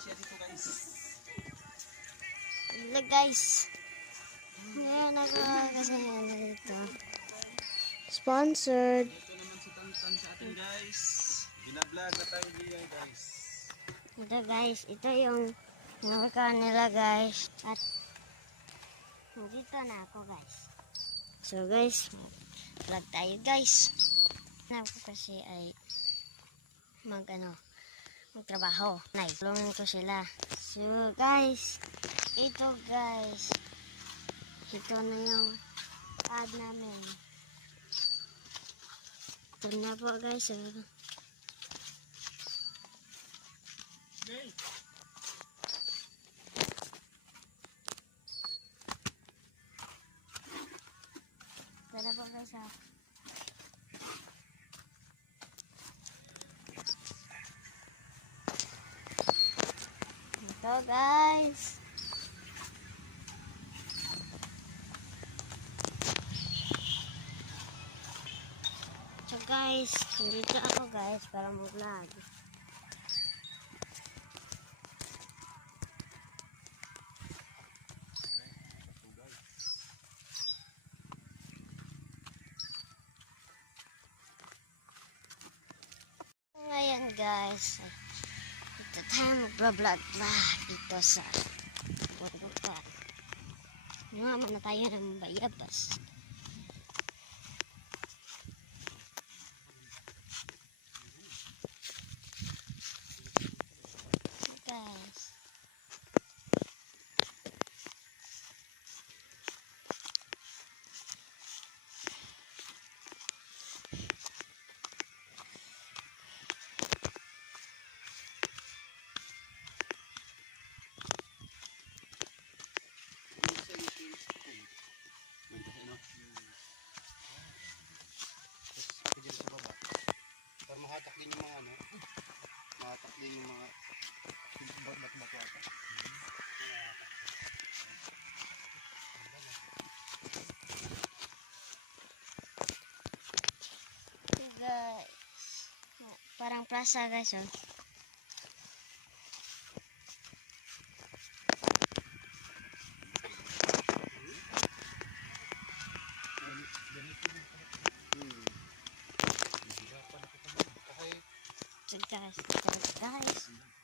siya dito guys. Look guys. Ngayon ako kasi dito. Sponsored. Ito naman si Tantan sa atin guys. Binablog na tayo diyan guys. Ito guys, ito yung pinakakaan nila guys. At dito na ako guys. So guys, vlog tayo guys. Ako kasi ay magtrabaho. Tulungan ko sila. So guys, ito guys. Ito na yung ad namin. Ito na po guys. Okay. Ito na po guys ha. Ito guys. So guys, dito ako guys para mag-vlog. Ngayon guys, ito tayo mag-vlog dito sa Bulacan. Naman na tayo ng bayabas. Guys, Para mahatak din yung mga mahatak din yung mga bat-bat ata. ito guys. Parang plaza guys oh. So guys, guys.